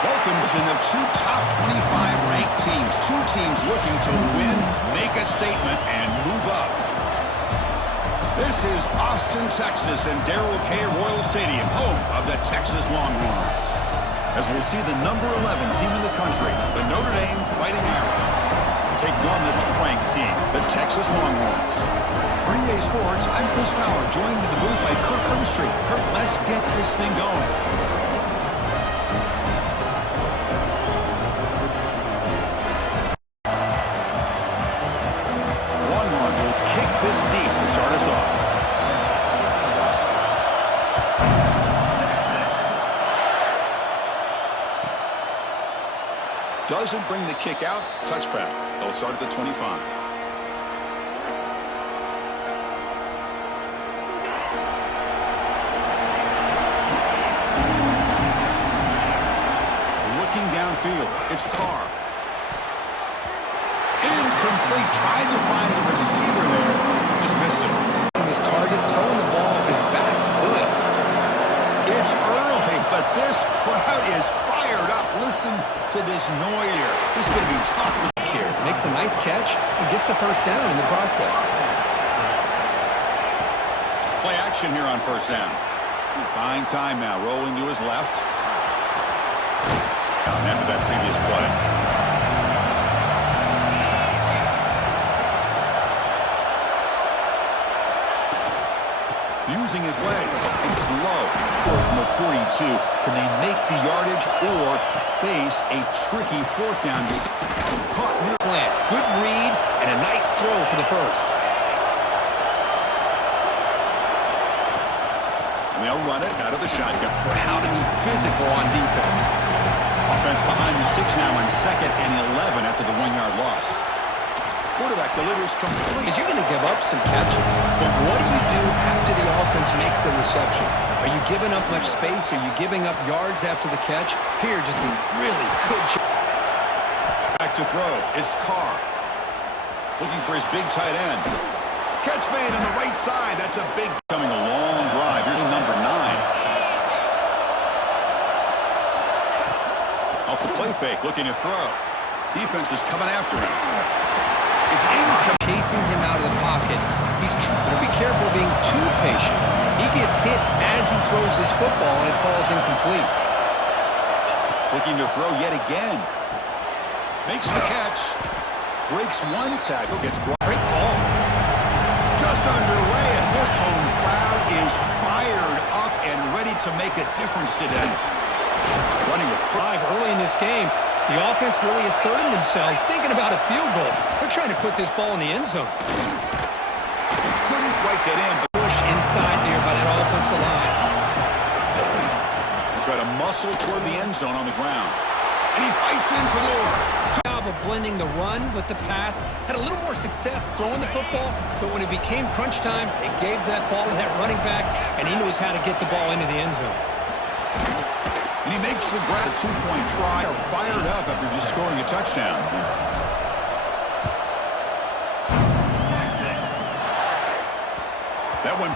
Welcome of two top 25 ranked teams. Two teams looking to win, make a statement, and move up. This is Austin, Texas, and Darrell K. Royal Stadium, home of the Texas Longhorns. As we'll see the number 11 team in the country, the Notre Dame Fighting Irish, taking on the top-ranked team, the Texas Longhorns. For EA Sports, I'm Chris Fowler, joined in the booth by Kirk Herbstreit. Kirk, let's get this thing going. This deep to start us off. Doesn't bring the kick out. Touchback. They'll start at the 25. Looking downfield. It's Carr. Incomplete. Tried to find the receiver there. Just missed him. From his target, throwing the ball off his back foot. It's early, but this crowd is fired up. Listen to this noise here. This is going to be tough. Here, makes a nice catch and gets the first down in the process. Play action here on first down. Buying time now. Rolling to his left. After that previous play. Using his legs. He's slow. From the 42. Can they make the yardage or face a tricky fourth down? Just caught near slant. Good read and a nice throw for the first. And they'll run it out of the shotgun. For how to be physical on defense. Offense behind the 6 now on 2nd and 11 after the 1-yard loss. Quarterback delivers complete. You're going to give up some catches, but what do you do after the offense makes the reception? Are you giving up much space? Are you giving up yards after the catch? Here, just a really good back to throw. It's Carr. Looking for his big tight end. Catch made on the right side. That's a big coming a long drive. Here's number 9. Off the play fake, looking to throw. Defense is coming after him. It's chasing him out of the pocket. He's trying to be careful being too patient. He gets hit as he throws this football, and it falls incomplete. Looking to throw yet again. Makes the catch. Breaks one tackle. Gets brought. Great call. Just underway, and this home crowd is fired up and ready to make a difference today. Running with drive early in this game. The offense really asserted themselves, thinking about a field goal. They're trying to put this ball in the end zone. Couldn't quite get in, but push inside there by that offensive line. They try to muscle toward the end zone on the ground. And he fights in for the over. Job of blending the run with the pass. Had a little more success throwing the football, but when it became crunch time, it gave that ball to that running back, and he knows how to get the ball into the end zone. And he makes the grab. A 2-point try. Are fired up after just scoring a touchdown. That one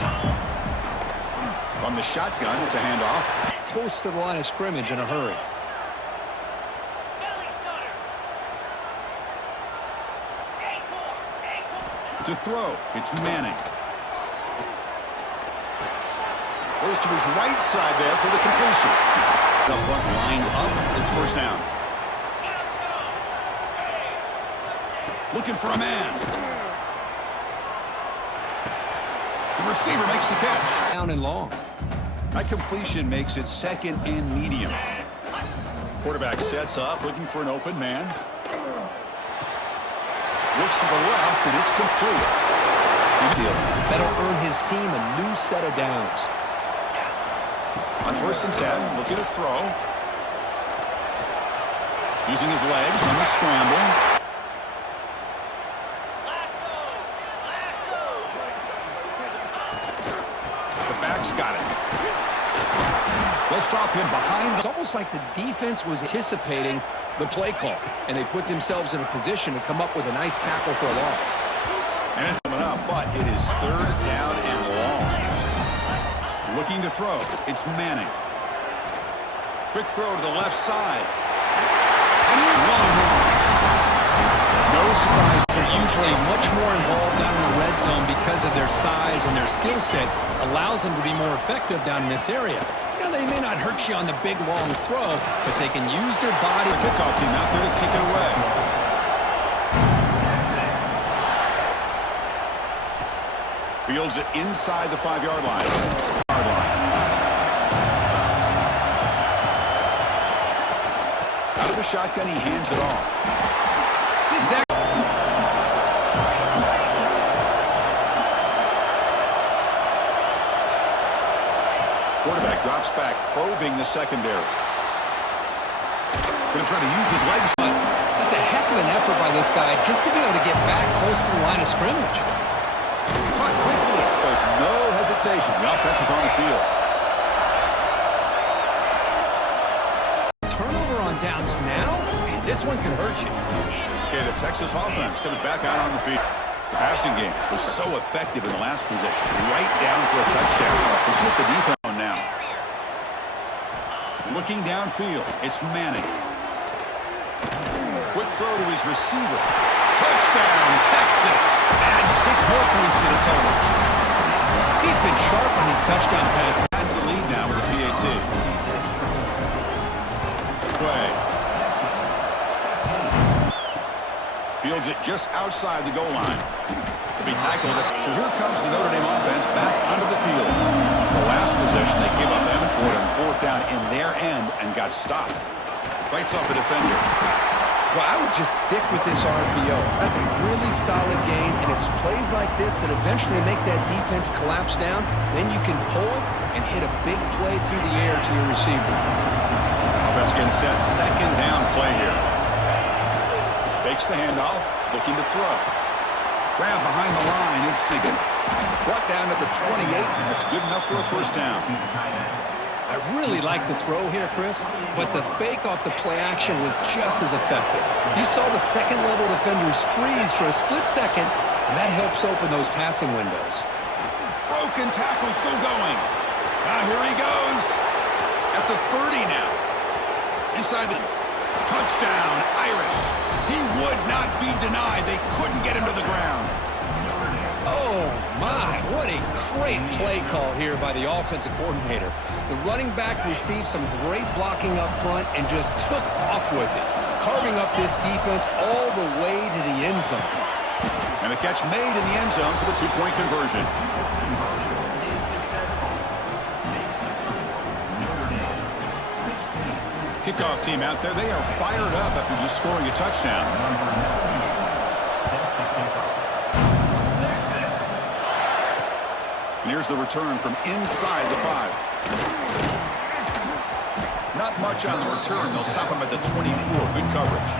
from the shotgun. It's a handoff. Close to the line of scrimmage in a hurry. To throw. It's Manning. Goes to his right side there for the completion. The front lined up. It's first down. Looking for a man. The receiver makes the catch. Down and long. That completion makes it 2nd and medium. Quarterback sets up, looking for an open man. Looks to the left, and it's complete. That'll earn his team a new set of downs. On 1st and 10, looking to throw. Using his legs on the scramble. The back's got it. They'll stop him behind. It's almost like the defense was anticipating the play call, and they put themselves in a position to come up with a nice tackle for a loss. And it's coming up, but it is 3rd down and long. Looking to throw. It's Manning. Quick throw to the left side. And Longhorns. No surprise. They're usually much more involved down in the red zone because of their size and their skill set allows them to be more effective down in this area. You know, they may not hurt you on the big, long throw, but they can use their body. The kickoff team out there to kick it away. Fields it inside the 5-yard line. Out of the shotgun, he hands it off. It's exactly. Quarterback drops back, probing the secondary. Going to try to use his legs. That's a heck of an effort by this guy just to be able to get back close to the line of scrimmage. Caught quickly. There's no hesitation. The offense is on the field. Turnover on downs now, and this one can hurt you. Okay, the Texas offense comes back out on the field. The passing game was so effective in the last possession. Right down for a touchdown. We'll see if the defense on now. Looking downfield, it's Manning. Quick throw to his receiver. Touchdown, Texas. Add 6 more points to the total. He's been sharp on his touchdown passes. Add to the lead now with the PAT. Play. Fields it just outside the goal line. To be tackled. So here comes the Notre Dame offense back onto the field. The last possession, they gave up Evan Ford on 4th down in their end and got stopped. Fights off a defender. Well, I would just stick with this RPO. That's a really solid game, and it's plays like this that eventually make that defense collapse down. Then you can pull and hit a big play through the air to your receiver. Offense getting set. 2nd down play here. Takes the handoff, looking to throw. Grab behind the line, it's Sneakin. Brought down at the 28, and it's good enough for a 1st down. I really like the throw here, Chris, but the fake off the play action was just as effective. You saw the second-level defenders freeze for a split second, and that helps open those passing windows. Broken tackle still going. Here he goes. At the 30 now. Inside the touchdown, Irish. He would not be denied. They couldn't get him to the ground. Oh, my. What a great play call here by the offensive coordinator. The running back received some great blocking up front and just took off with it, carving up this defense all the way to the end zone. And a catch made in the end zone for the 2-point conversion. Kickoff team out there, they are fired up after just scoring a touchdown. And here's the return from inside the 5. Not much on the return. They'll stop him at the 24. Good coverage.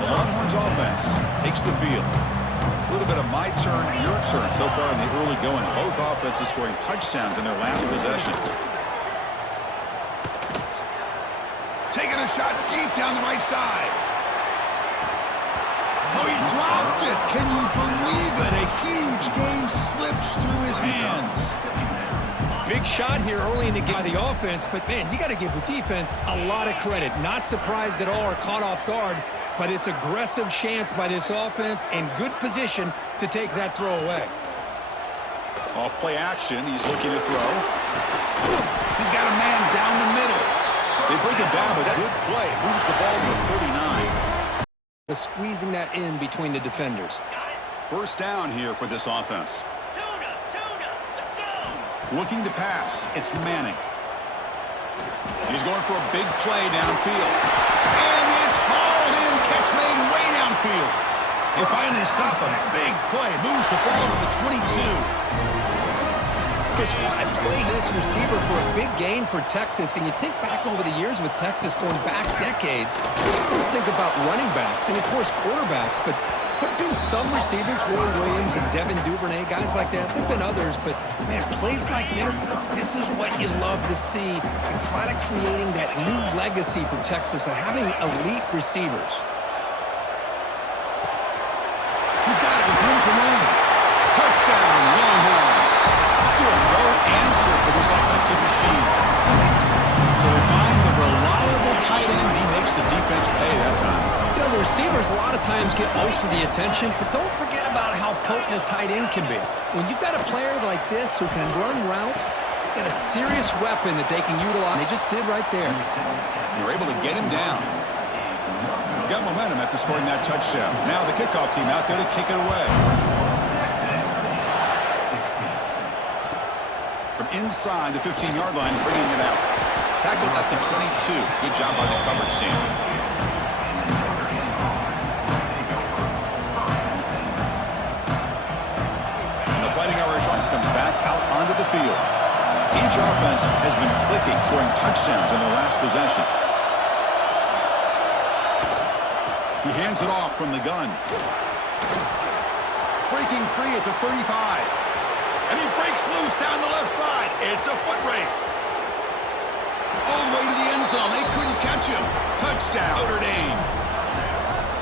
The Longhorns offense takes the field. A little bit of my turn, your turn so far in the early going. Both offenses scoring touchdowns in their last possessions. Taking a shot deep down the right side. Oh, he dropped it. Can you believe it? A huge gain slips through his hands. Big shot here early in the game by the offense, but, man, you got to give the defense a lot of credit. Not surprised at all or caught off guard, but it's aggressive chance by this offense and good position to take that throw away. Off play action, he's looking to throw. He's got a man down the middle. They break it down, but that good play moves the ball to the 39. Squeezing that in between the defenders. 1st down here for this offense. Looking to pass, it's Manning. He's going for a big play downfield. And it's hauled in, catch made way downfield. They finally stop a big play, moves the ball to the 22. Chris, what a play this receiver for a big gain for Texas. And you think back over the years with Texas going back decades, we always think about running backs and, of course, quarterbacks. But there have been some receivers, Roy Williams and Devin Duvernay, guys like that. There have been others. But, man, plays like this is what you love to see. And kind of creating that new legacy for Texas of having elite receivers. He's got it with room to run. Touchdown, Longhorns. Still no answer for this offensive machine. So they find the reliable tight end, and he makes the defense pay that time. You know, the receivers a lot of times get most of the attention, but don't forget about how potent a tight end can be. When you've got a player like this who can run routes, you got a serious weapon that they can utilize. They just did right there. You're able to get him down. Got momentum after scoring that touchdown. Now the kickoff team out there to kick it away. From inside the 15-yard line, bringing it out. Tackled at the 22. Good job by the coverage team. And the Fighting Irish Hawks comes back out onto the field. Each offense has been clicking, scoring touchdowns in their last possessions. He hands it off from the gun. Breaking free at the 35. And he breaks loose down the left side. It's a foot race. All the way to the end zone. They couldn't catch him. Touchdown, Notre Dame.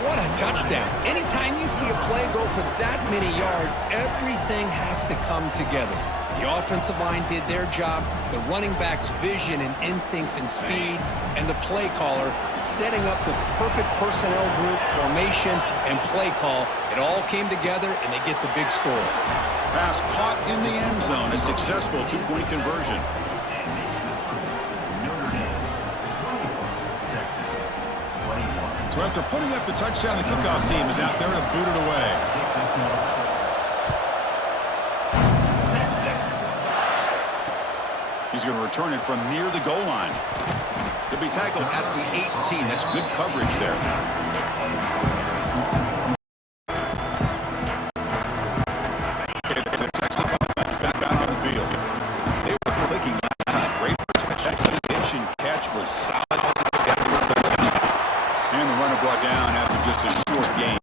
What a touchdown. Anytime you see a play go for that many yards, everything has to come together. The offensive line did their job, the running back's vision and instincts and speed, and the play caller setting up the perfect personnel group, formation, and play call. It all came together, and they get the big score. Pass caught in the end zone. A successful two-point conversion. So after putting up the touchdown, the kickoff team is out there to boot it away. He's going to return it from near the goal line. He'll be tackled at the 18. That's good coverage there. Back out on the field. They were clicking. Just great protection. Pitch and catch was solid. And the runner brought down after just a short game.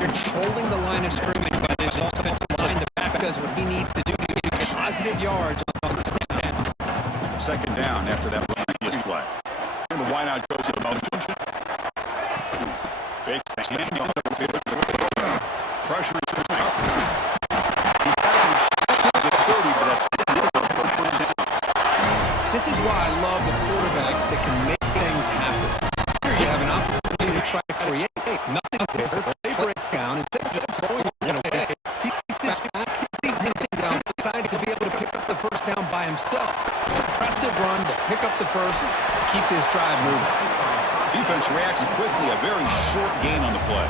Controlling the line of scrimmage by this offensive line. The back does what he needs to do to get positive yards on the first down. Second down after that previous play. And the wideout goes to the motion. Fakes the hand on the field. Pressure is coming up. He's passing short the 30, but that's good for the first down. This is why I love the quarterbacks that can make things happen. Here you have an opportunity to try to create. Nothing there. Play breaks down. Instead of throwing it away, he sits back, sees nothing down, decided to be able to pick up the first down by himself. Impressive run to pick up the first, keep this drive moving. Defense reacts quickly. A very short gain on the play.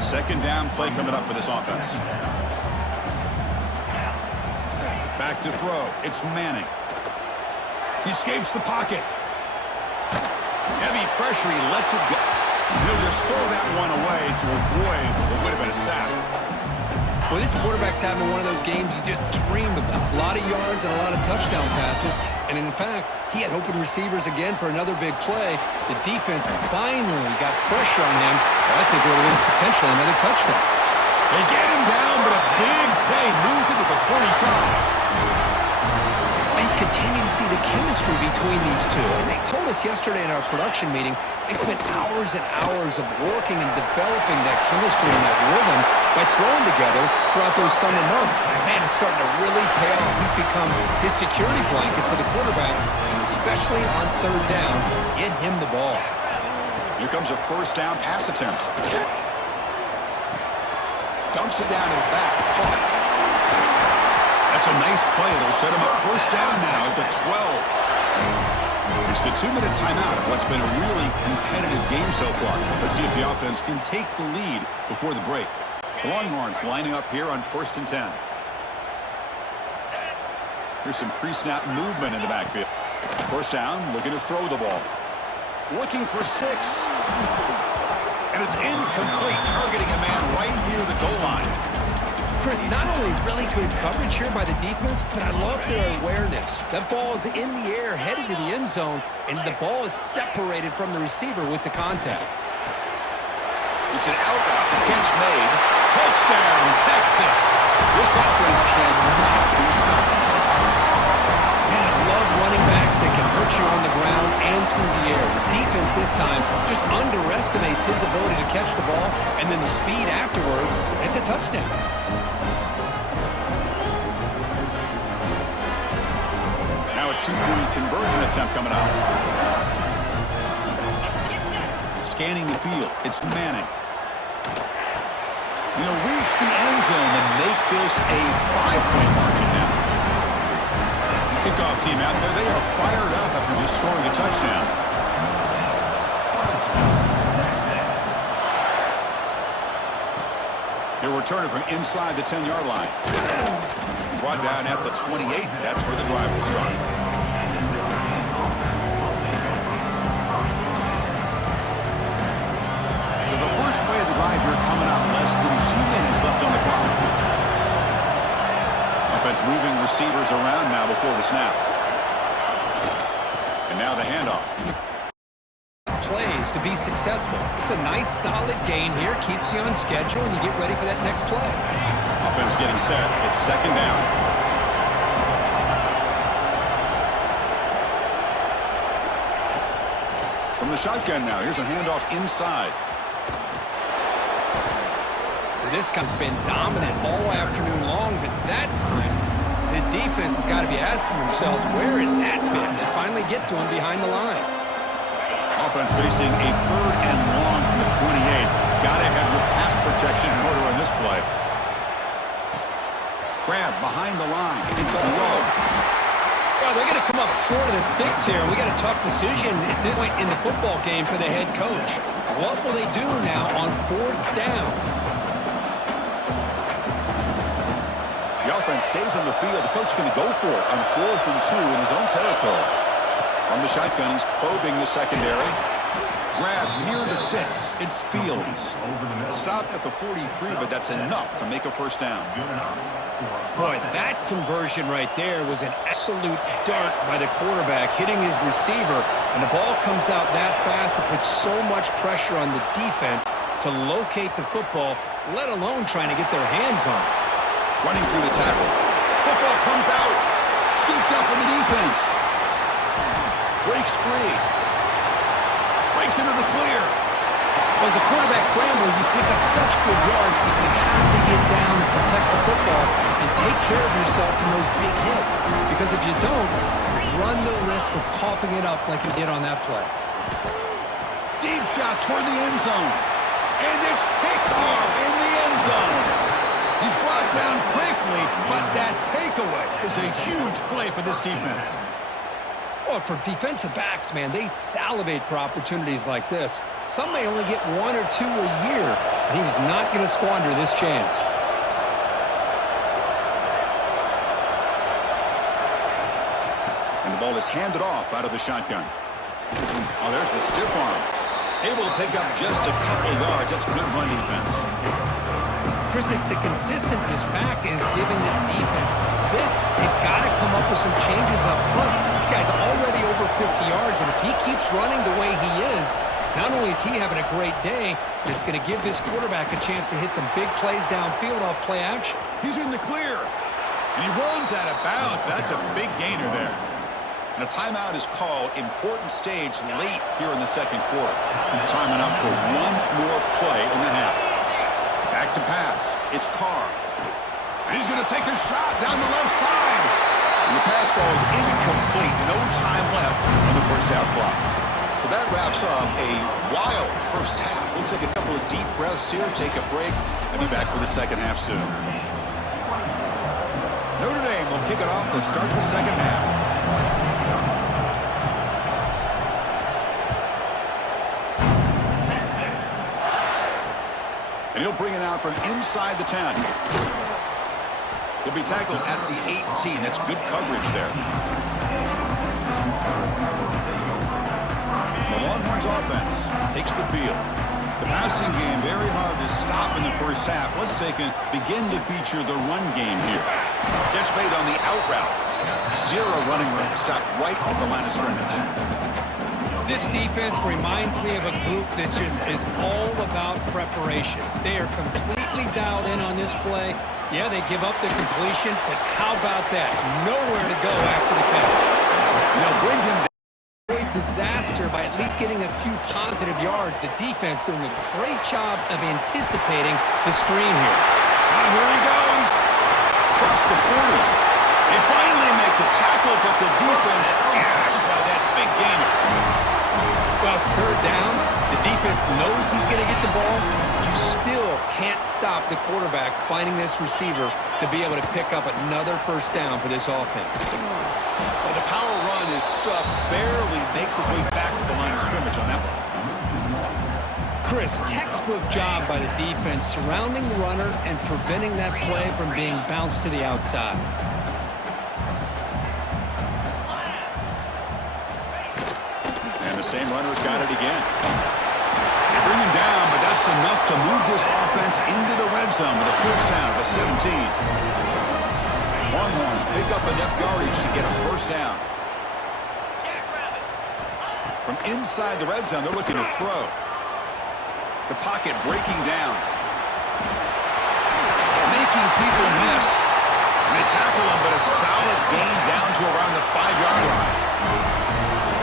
Second down play coming up for this offense. Back to throw. It's Manning. He escapes the pocket. Heavy pressure. He lets it go. He'll just throw that one away to avoid what would have been a sack. Well, this quarterback's having one of those games you just dreamed about. A lot of yards and a lot of touchdown passes. And in fact, he had open receivers again for another big play. The defense finally got pressure on him. I think it would have been potentially another touchdown. They get him down, but a big play moves it to the 45. Fans continue to see the chemistry between these two. And they told us yesterday in our production meeting, they spent hours and hours of working and developing that chemistry and that rhythm by throwing together throughout those summer months. And man, it's starting to really pay off. He's become his security blanket for the quarterback, and especially on third down, get him the ball. Here comes a first down pass attempt. Dumps it down to the back. Caught. That's a nice play. It'll set him up first down now at the 12. It's the 2-minute timeout of what's been a really competitive game so far. Let's see if the offense can take the lead before the break. Longhorns lining up here on 1st and 10. Here's some pre-snap movement in the backfield. First down, looking to throw the ball. Looking for 6. And it's incomplete, targeting a man right near the goal line. Chris, not only really good coverage here by the defense, but I love their awareness. That ball is in the air, headed to the end zone, and the ball is separated from the receiver with the contact. It's an out route. The catch made. Touchdown, Texas. This offense cannot be stopped. Man, I love running backs that can hurt you on the ground and through the air. The defense this time just underestimates his ability to catch the ball, and then the speed afterwards, it's a touchdown. two-point conversion attempt coming up. Scanning the field. It's Manning. He'll reach the end zone and make this a 5-point margin now. Kickoff team out there. They are fired up after just scoring a touchdown. He'll return it from inside the 10-yard line. Brought down at the 28. That's where the drive will start. So the first play of the drive here coming up. Less than 2 minutes left on the clock. Offense moving receivers around now before the snap. And now the handoff. Plays to be successful. It's a nice, solid gain here. Keeps you on schedule, and you get ready for that next play. Offense getting set. It's second down. From the shotgun now. Here's a handoff inside. This guy's been dominant all afternoon long, but that time, the defense has got to be asking themselves, where is that been? They finally get to him behind the line. Offense facing a third and long from the 28. Got to have your pass protection in order on this play. Grab behind the line. It's Love. Well, they're going to come up short of the sticks here. We got a tough decision at this point in the football game for the head coach. What will they do now on fourth down? The offense stays on the field. The coach is going to go for it on 4th and 2 in his own territory. From the shotgun, he's probing the secondary. Grab near the sticks. It's Fields. Stopped at the 43, but that's enough to make a first down. Boy, that conversion right there was an absolute dart by the quarterback, hitting his receiver, and the ball comes out that fast to put so much pressure on the defense to locate the football, let alone trying to get their hands on it. Running through the tackle. Football comes out. Scooped up in the defense. Breaks free. Breaks into the clear. Well, as a quarterback scrambler, you pick up such good yards, but you have to get down and protect the football and take care of yourself from those big hits. Because if you don't, run the risk of coughing it up like he did on that play. Deep shot toward the end zone. And it's picked off in the end zone. He's brought down quickly, but that takeaway is a huge play for this defense. Well, for defensive backs, man, they salivate for opportunities like this. Some may only get 1 or 2 a year, and he was not going to squander this chance. And the ball is handed off out of the shotgun. Oh, there's the stiff arm. Able to pick up just a couple of yards. That's good run defense. Chris, it's the consistency this back is giving this defense fits. They've got to come up with some changes up front. This guy's already over 50 yards, and if he keeps running the way he is, not only is he having a great day, but it's going to give this quarterback a chance to hit some big plays downfield off play action. He's in the clear, and he runs out of bounds. That's a big gainer there. And a timeout is called. Important stage late here in the second quarter. Time enough for one more play in the half. Back to pass. It's Carr. And he's going to take a shot down the left side. And the pass falls incomplete. No time left on the first half clock. So that wraps up a wild first half. We'll take a couple of deep breaths here, take a break, and be back for the second half soon. Notre Dame will kick it off to start the second half. And he'll bring it out from inside the 10. He'll be tackled at the 18. That's good coverage there. The Longhorns offense takes the field. The passing game very hard to stop in the first half. Let's say can begin to feature the run game here. Catch made on the out route. 0 running room. Stop right at the line of scrimmage. This defense reminds me of a group that just is all about preparation. They are completely dialed in on this play. Yeah, they give up the completion, but how about that? Nowhere to go after the catch. They'll bring him down. Great disaster by at least getting a few positive yards. The defense doing a great job of anticipating the screen here. Here he goes. Across the 40. They finally make the tackle, but the defense knows he's going to get the ball, you still can't stop the quarterback finding this receiver to be able to pick up another first down for this offense. Well, the power run is stuffed, barely makes his way back to the line of scrimmage on that one. Chris, textbook job by the defense surrounding the runner and preventing that play from being bounced to the outside. And the same runner's got it again. They bring him down, but that's enough to move this offense into the red zone with a first down at the 17. Longhorns pick up enough yardage to get a first down. From inside the red zone, they're looking to throw. The pocket breaking down. Making people miss. And they tackle him, but a solid gain down to around the 5-yard line.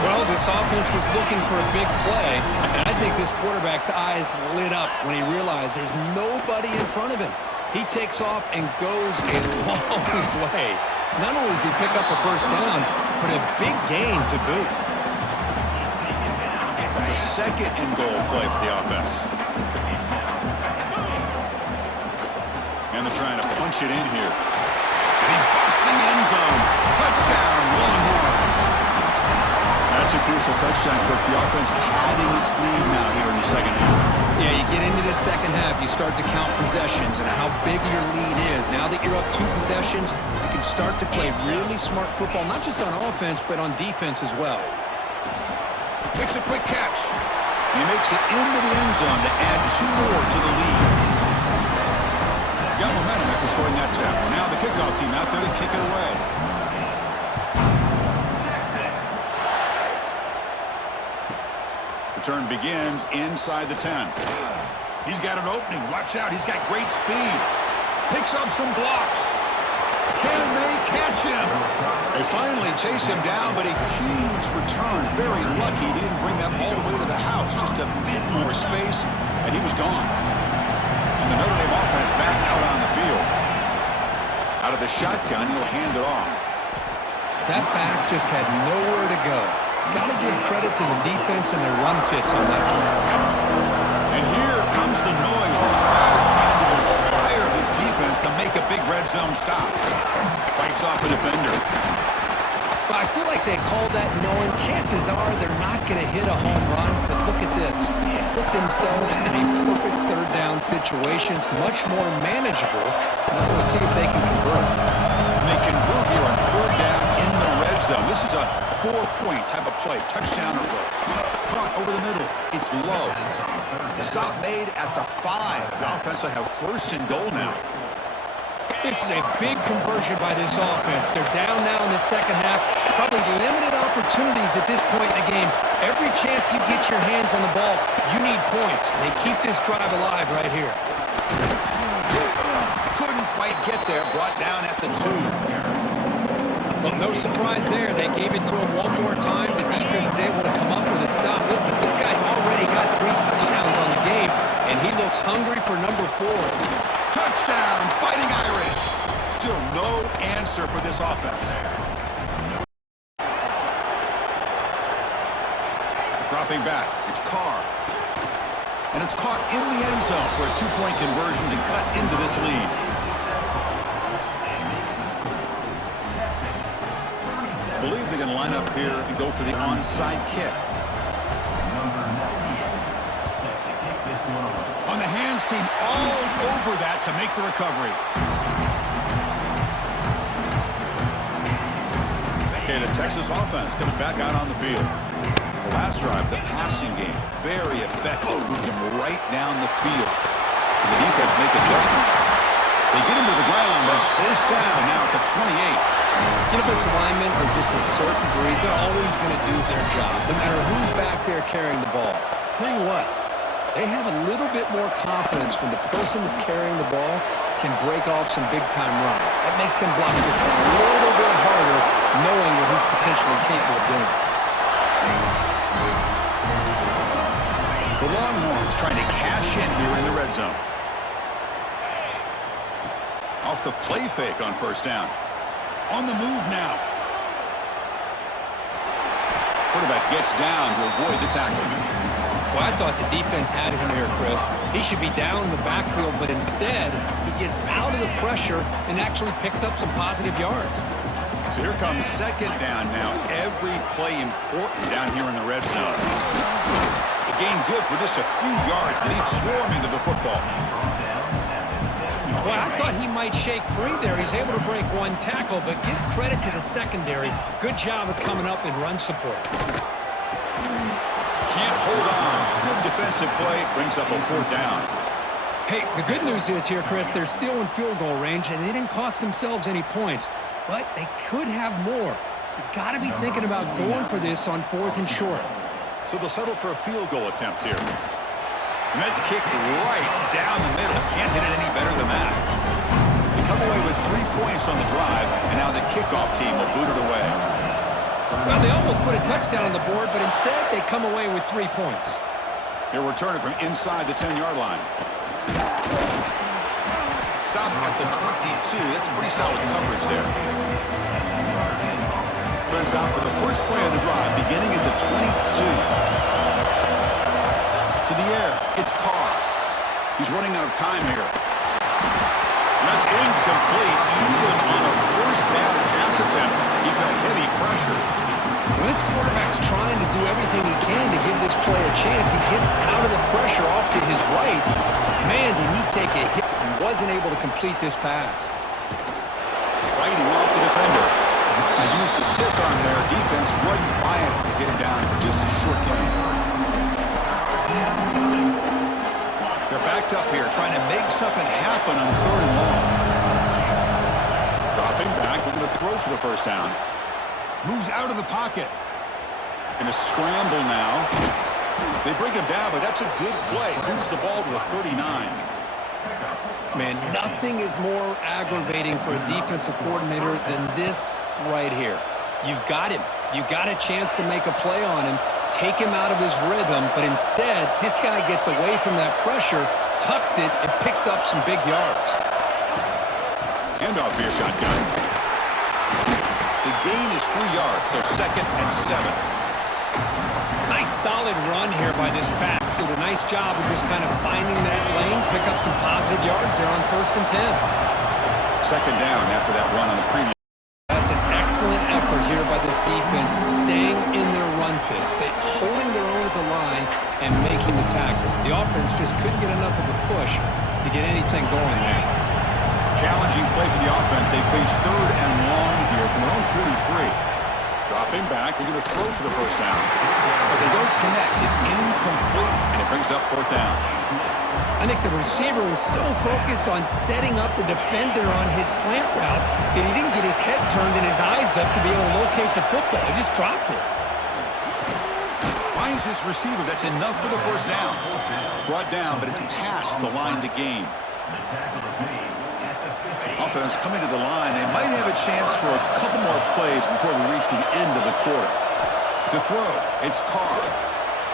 Well, this offense was looking for a big play, and I think this quarterback's eyes lit up when he realized there's nobody in front of him. He takes off and goes a long way. Not only does he pick up a first down, but a big gain to boot. It's a second and goal play for the offense. And they're trying to punch it in here. And he busts the end zone. Touchdown, Longhorns. That's a crucial touchdown for the offense, padding its lead now here in the second half. Yeah, you get into this second half, you start to count possessions and how big your lead is. Now that you're up 2 possessions, you can start to play really smart football, not just on offense, but on defense as well. Makes a quick catch. He makes it into the end zone to add 2 more to the lead. Got momentum after scoring that tackle. Now the kickoff team out there to kick it away. Return begins inside the 10. He's got an opening. Watch out. He's got great speed. Picks up some blocks. Can they catch him? They finally chase him down, but a huge return. Very lucky he didn't bring them all the way to the house. Just a bit more space, and he was gone. And the Notre Dame offense back out on the field. Out of the shotgun, he'll hand it off. That back just had nowhere to go. Got to give credit to the defense and their run fits on that play. And here comes the noise. This crowd is trying to inspire this defense to make a big red zone stop. Fights off a defender. But I feel like they called that knowing chances are they're not going to hit a home run. But look at this. Put themselves in a perfect third down situation. It's much more manageable. Now we'll see if they can convert. And they convert here on third down in the red zone. This is a 4-point type of play. Touchdown or goal. Caught over the middle. It's low. The stop made at the 5. The offense will have first and goal now. This is a big conversion by this offense. They're down now in the second half. Probably limited opportunities at this point in the game. Every chance you get your hands on the ball, you need points. They keep this drive alive right here. Couldn't quite get there. Brought down at the 2. Well, no surprise there. They gave it to him one more time. The defense is able to come up with a stop. Listen, this guy's already got 3 touchdowns on the game, and he looks hungry for number 4. Touchdown, Fighting Irish. Still no answer for this offense. Dropping back, it's Carr. And it's caught in the end zone for a 2-point conversion to cut into this lead. I believe they're going to line up here and go for the onside kick. On the hands team, all over that to make the recovery. Okay, the Texas offense comes back out on the field. The last drive, the passing game, very effective. Moved them right down the field. And the defense make adjustments. They get him to the ground, but it's first down now at the 28. Defensive linemen are just a certain breed. They're always going to do their job, no matter who's back there carrying the ball. I'll tell you what, they have a little bit more confidence when the person that's carrying the ball can break off some big-time runs. That makes him block just a little bit harder, knowing what he's potentially capable of doing. The Longhorns trying to cash in here in the red zone. Off the play fake on first down. On the move now. Quarterback gets down to avoid the tackle. Well, I thought the defense had him here, Chris. He should be down in the backfield, but instead, he gets out of the pressure and actually picks up some positive yards. So here comes second down now. Every play important down here in the red zone. The gain good for just a few yards. They need swarm into the football. Boy, I thought he might shake free there. He's able to break one tackle, but give credit to the secondary. Good job of coming up in run support. Can't hold on. Good defensive play. Brings up a fourth down. Hey, the good news is here, Chris, they're still in field goal range, and they didn't cost themselves any points. But they could have more. You got to be thinking about going for this on 4th and short. So they'll settle for a field goal attempt here. And that kick right down the middle. Can't hit it any better than that. They come away with 3 points on the drive, and now the kickoff team will boot it away. Well, they almost put a touchdown on the board, but instead they come away with 3 points. They're returning from inside the 10-yard line. Stop at the 22. That's pretty solid coverage there. Defense out for the first play of the drive, beginning at the 22. To the air, it's Carr. He's running out of time here. That's incomplete, even on a first down pass attempt. He felt heavy pressure. Well, this quarterback's trying to do everything he can to give this play a chance. He gets out of the pressure off to his right. Man, did he take a hit and wasn't able to complete this pass. Fighting off the defender. I used the stiff arm there. Defense wasn't buying it to get him down for just a short gain. They're backed up here, trying to make something happen on 3rd and long. Dropping back, looking to throw for the first down. Moves out of the pocket. In a scramble now. They bring him down, but that's a good play. Moves the ball to the 39. Man, nothing is more aggravating for a defensive coordinator than this right here. You've got him. You've got a chance to make a play on him, take him out of his rhythm, but instead, this guy gets away from that pressure, tucks it, and picks up some big yards. Handoff here, shotgun. The gain is 3 yards, so 2nd and 7. Nice solid run here by this back. Did a nice job of just kind of finding that lane, pick up some positive yards there on 1st and 10. 2nd down after that run on the previous. That's an excellent effort here by this defense, staying in their run fist, holding their own at the line and making the tackle. The offense just couldn't get enough of a push to get anything going there. Challenging play for the offense. They face 3rd and long here from their own 43. Dropping back, they're going to throw for the first down. But they don't connect. It's incomplete, and it brings up 4th down. I think the receiver was so focused on setting up the defender on his slant route that he didn't get his head turned and his eyes up to be able to locate the football. He just dropped it. Finds his receiver. That's enough for the first down. Brought down, but it's past the line to gain. Offense coming to the line. They might have a chance for a couple more plays before we reach the end of the quarter. To throw, it's Carr.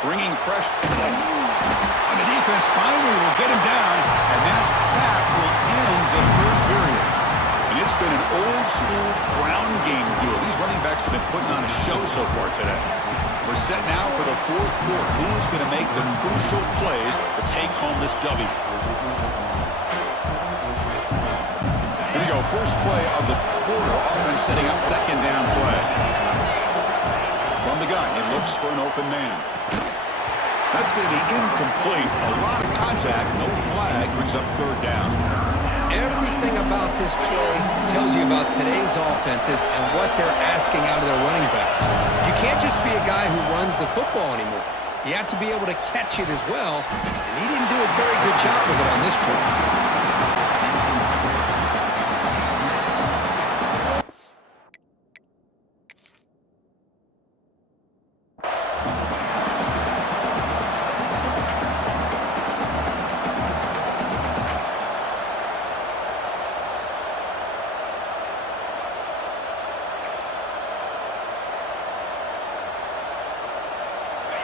Bringing pressure. And the defense finally will get him down, and that sack will end the 3rd period. And it's been an old-school ground game duel. These running backs have been putting on a show so far today. We're set now for the 4th quarter. Who's going to make the crucial plays to take home this W? Here we go, first play of the quarter. Offense setting up 2nd down play. From the gun, he looks for an open man. That's going to be incomplete. A lot of contact, no flag, brings up 3rd down. Everything about this play tells you about today's offenses and what they're asking out of their running backs. You can't just be a guy who runs the football anymore. You have to be able to catch it as well, and he didn't do a very good job of it on this play.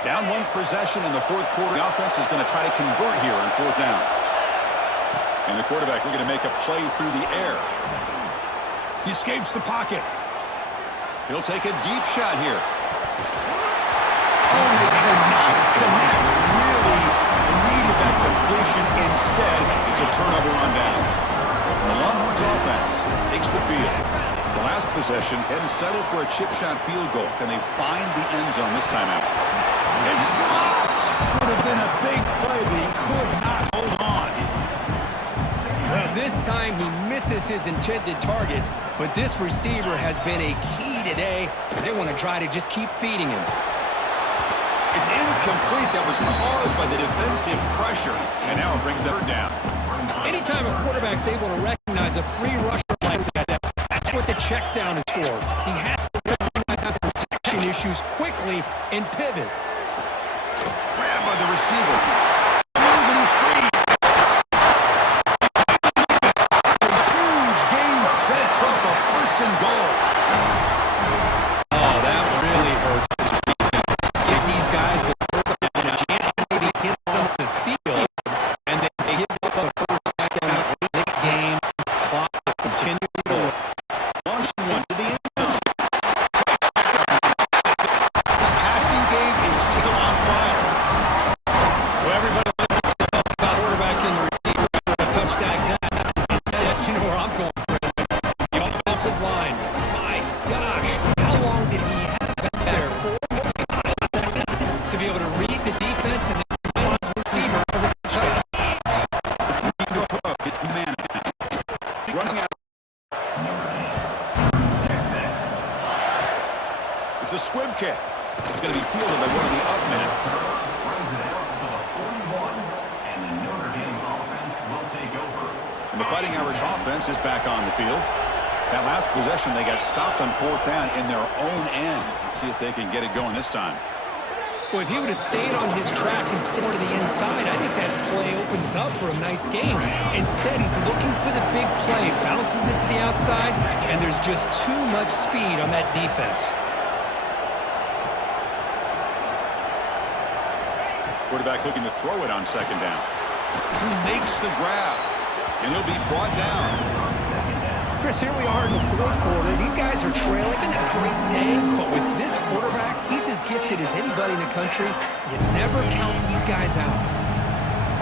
Down 1 possession in the 4th quarter. The offense is going to try to convert here on 4th down. And the quarterback looking to make a play through the air. He escapes the pocket. He'll take a deep shot here. Oh, and they cannot connect. Instead, it's a turnover on downs. And the Longhorns offense takes the field. The last possession had to settle for a chip shot field goal. Can they find the end zone this time out? It's dropped! Would have been a big play, but he could not hold on. Well, this time he misses his intended target, but this receiver has been a key today. They want to try to just keep feeding him. It's incomplete. That was caused by the defensive pressure, and now it brings third down. Anytime a quarterback's able to recognize a free rusher like that, that's what the check down is for. He has to recognize the protection issues quickly and pivot. Grabbed by the receiver. Move and he's free. A huge gain sets up a first and goal. Oh, that really hurts this defense. Give these guys the first down, a chance to maybe get them off the field, and then they give up a first down, late game, clock, continue to go. Launching one to the end zone. His passing game is still on fire. Well, everybody listens to the quarterback in the receiver for a touchdown. Instead, you know where I'm going, Chris. The offensive line. My gosh, how long did he have back there? 4 seconds to be able to read the defense and then find his receiver for the touchdown. It's man. Running out. It's a squib kick. It's going to be fielded by one of the up men. And the Fighting Irish offense is back on the field. That last possession, they got stopped on fourth down in their own end. Let's see if they can get it going this time. Well, if he would have stayed on his track and stayed to the inside, I think that play opens up for a nice game. Instead, he's looking for the big play, bounces it to the outside, and there's just too much speed on that defense. Quarterback looking to throw it on second down. Who makes the grab? And he'll be brought down. Chris, here we are in the fourth quarter. These guys are trailing. Been a great day, but with this quarterback, he's as gifted as anybody in the country. You never count these guys out.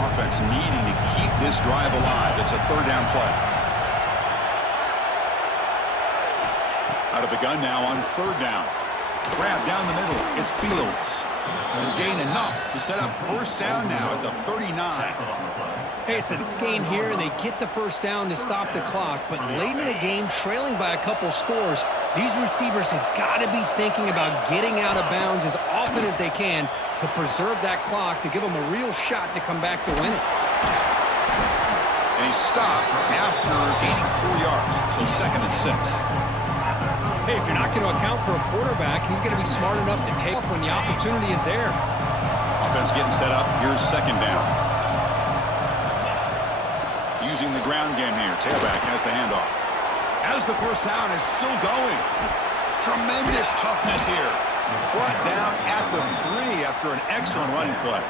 Offense needing to keep this drive alive. It's a third down play. Out of the gun now on third down. Grab down the middle. It's Fields. And gain enough to set up first down now at the 39. Hey, it's a gain here, and they get the first down to stop the clock. But late in the game, trailing by a couple scores, these receivers have got to be thinking about getting out of bounds as often as they can to preserve that clock, to give them a real shot to come back to win it. And he's stopped after gaining 4 yards, so 2nd and 6. Hey, if you're not going to account for a quarterback, he's going to be smart enough to take when the opportunity is there. Offense getting set up. Here's second down. Using the ground game here. Tailback has the handoff. As the first down is still going. Tremendous toughness here. Brought down at the 3 after an excellent running play.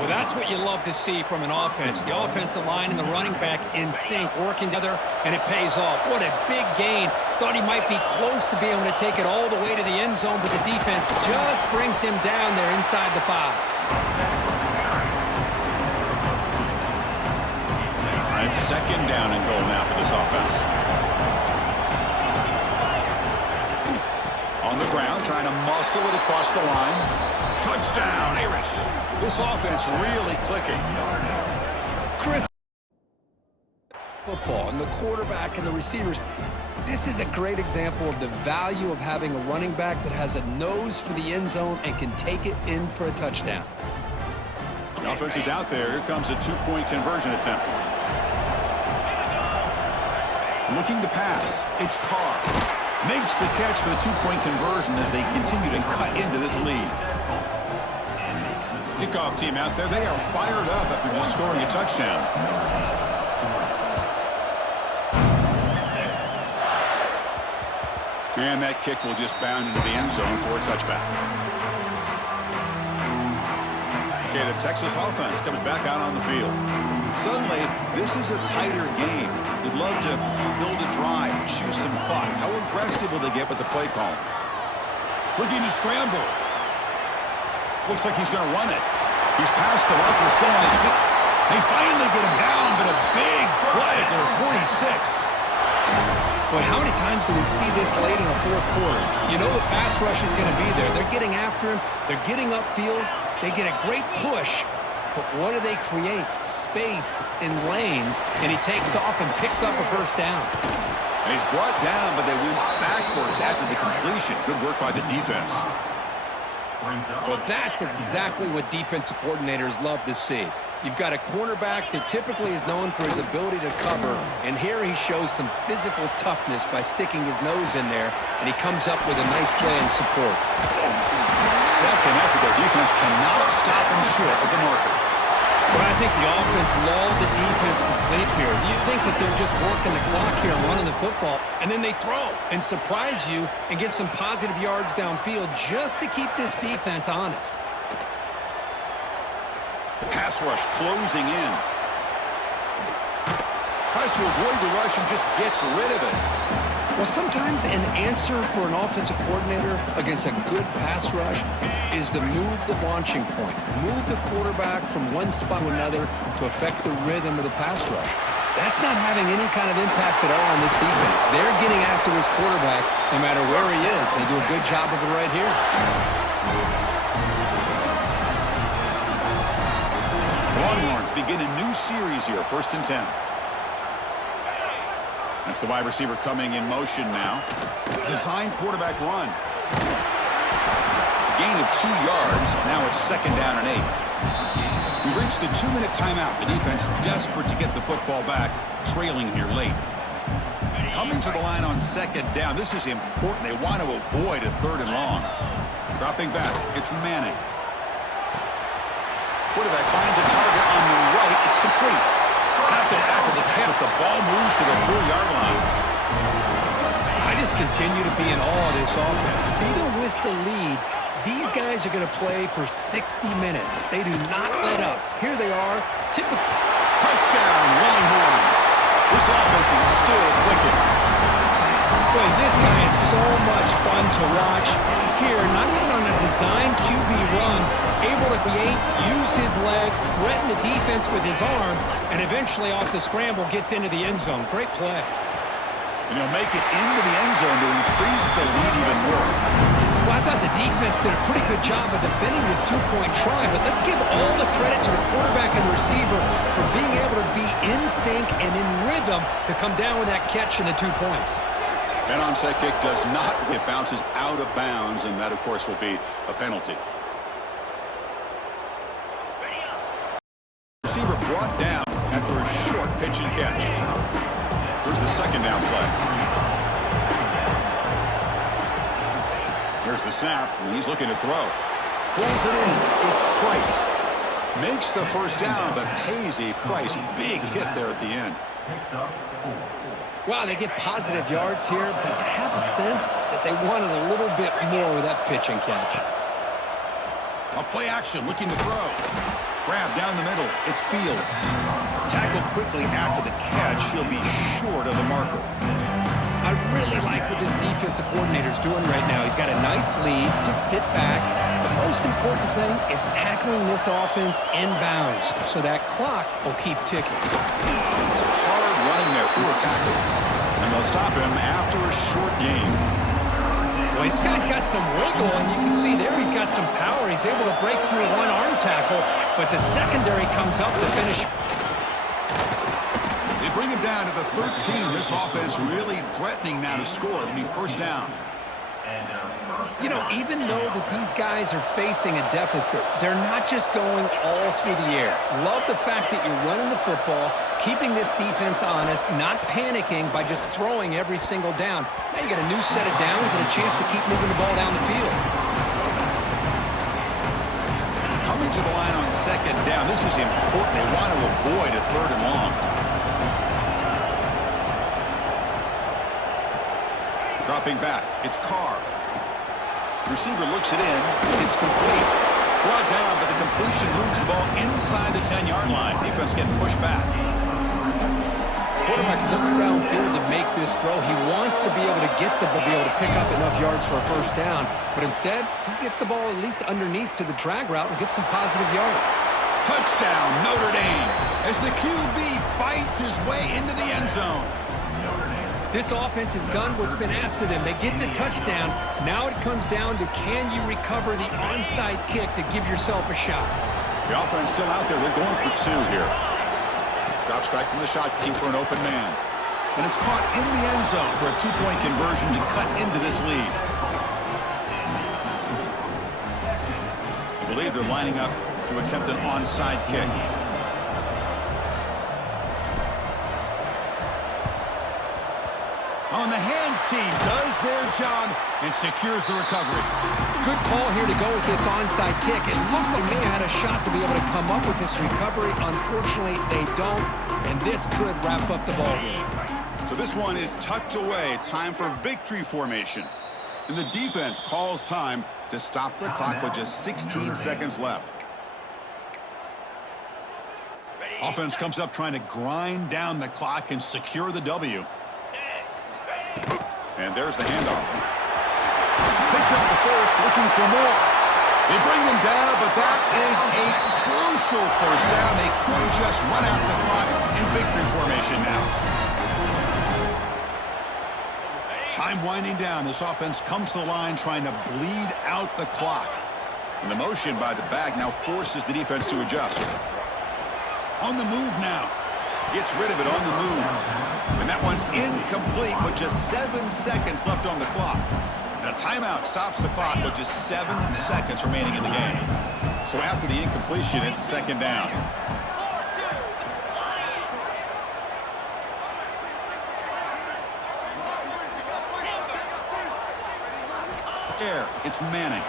Well, that's what you love to see from an offense. The offensive line and the running back in sync, working together, and it pays off. What a big gain. Thought he might be close to being able to take it all the way to the end zone, but the defense just brings him down there inside the 5. It's second down and goal now for this offense. On the ground, trying to muscle it across the line. Touchdown, Irish. This offense really clicking. Chris, football and the quarterback and the receivers. This is a great example of the value of having a running back that has a nose for the end zone and can take it in for a touchdown. The offense is out there. Here comes a 2-point conversion attempt. Looking to pass. It's Carr. Makes the catch for the 2-point conversion as they continue to cut into this lead. Kickoff team out there. They are fired up after just scoring a touchdown. And that kick will just bound into the end zone for a touchback. Okay, the Texas offense comes back out on the field. Suddenly, this is a tighter game. You'd love to build a drive, choose some clock. How aggressive will they get with the play call? Looking to scramble. Looks like he's going to run it. He's past the marker, still on his feet. They finally get him down, but a big play to 46. Boy, how many times do we see this late in the fourth quarter? You know the pass rush is going to be there. They're getting after him. They're getting upfield. They get a great push. But what do they create? Space in lanes, and he takes off and picks up a first down. And he's brought down, but they went backwards after the completion. Good work by the defense. Well, that's exactly what defensive coordinators love to see. You've got a cornerback that typically is known for his ability to cover, and here he shows some physical toughness by sticking his nose in there, and he comes up with a nice play and support. Second effort, their defense cannot stop him short of the marker. Well, I think the offense lulled the defense to sleep here. You think that they're just working the clock here and running the football, and then they throw and surprise you and get some positive yards downfield just to keep this defense honest. Pass rush closing in. Tries to avoid the rush and just gets rid of it. Well, sometimes an answer for an offensive coordinator against a good pass rush is to move the launching point, move the quarterback from one spot to another to affect the rhythm of the pass rush. That's not having any kind of impact at all on this defense. They're getting after this quarterback no matter where he is. They do a good job of it right here. Longhorns begin a new series here, 1st and 10. That's the wide receiver coming in motion now. Design quarterback run. Gain of 2 yards. Now it's 2nd down and 8. We've reached the 2-minute timeout. The defense desperate to get the football back, trailing here late. Coming to the line on 2nd down. This is important. They want to avoid a 3rd and long. Dropping back. It's Manning. Quarterback finds a target on the right. It's complete. Tackled after the catch. The ball moves to the 4-yard line. I just continue to be in awe of this offense. Even with the lead, these guys are going to play for 60 minutes. They do not let up. Here they are. Typical. Touchdown, Longhorns. This offense is still clicking. Boy, this guy is so much fun to watch. Here, not even on a design QB run, able to create, use his legs, threaten the defense with his arm, and eventually off the scramble gets into the end zone. Great play. And he'll make it into the end zone to increase the lead even more. Well, I thought the defense did a pretty good job of defending this 2-point try, but let's give all the credit to the quarterback and the receiver for being able to be in sync and in rhythm to come down with that catch and the 2 points. That onside kick does not. It bounces out of bounds, and that, of course, will be a penalty. Receiver brought down after a short pitch and catch. Here's the 2nd down play. Here's the snap, and he's looking to throw. Pulls it in. It's Price. Makes the 1st down, but pays a price. Big hit there at the end. Wow, they get positive yards here, but I have a sense that they wanted a little bit more with that pitch and catch. A play action, looking to throw. Grab down the middle. It's Fields. Tackled quickly after the catch. He'll be short of the marker. I really like what this defensive coordinator's doing right now. He's got a nice lead. Just sit back. The most important thing is tackling this offense inbounds so that clock will keep ticking. It's hard running there through a tackle. And they'll stop him after a short gain. Well, this guy's got some wiggle, and you can see there he's got some power. He's able to break through one arm tackle, but the secondary comes up to finish. They bring him down to the 13. This offense really threatening now to score. It'll be 1st down. You know, even though that these guys are facing a deficit, they're not just going all through the air. Love the fact that you're running the football, keeping this defense honest, not panicking by just throwing every single down. Now you got a new set of downs and a chance to keep moving the ball down the field. Coming to the line on 2nd down. This is important. They want to avoid a 3rd and long. Dropping back. It's Carr. Receiver looks it in. It's complete. Brought down, but the completion moves the ball inside the 10-yard line. Defense getting pushed back. Quarterback looks downfield to make this throw. He wants to be able to get the ball, be able to pick up enough yards for a 1st down. But instead, he gets the ball at least underneath to the drag route and gets some positive yards. Touchdown, Notre Dame, as the QB fights his way into the end zone. This offense has done what's been asked of them. They get the touchdown. Now it comes down to, can you recover the onside kick to give yourself a shot? The offense still out there. They're going for 2 here. Drops back from the shot, looking for an open man. And it's caught in the end zone for a 2-point conversion to cut into this lead. I believe they're lining up to attempt an onside kick. On the hands team does their job and secures the recovery. Good call here to go with this onside kick. It looked like they had a shot to be able to come up with this recovery. Unfortunately, they don't, and this could wrap up the ball game. So this one is tucked away. Time for victory formation. And the defense calls time to stop the clock with just 16 seconds left. Offense comes up trying to grind down the clock and secure the W. And there's the handoff. Picks up the first, looking for more. They bring him down, but that is a crucial first down. They could just run out the clock in victory formation now. Time winding down. This offense comes to the line trying to bleed out the clock. And the motion by the back now forces the defense to adjust. On the move now. Gets rid of it on the move. And that one's incomplete with just 7 seconds left on the clock. And a timeout stops the clock with just 7 seconds remaining in the game. So after the incompletion, it's second down. There, it's Manning.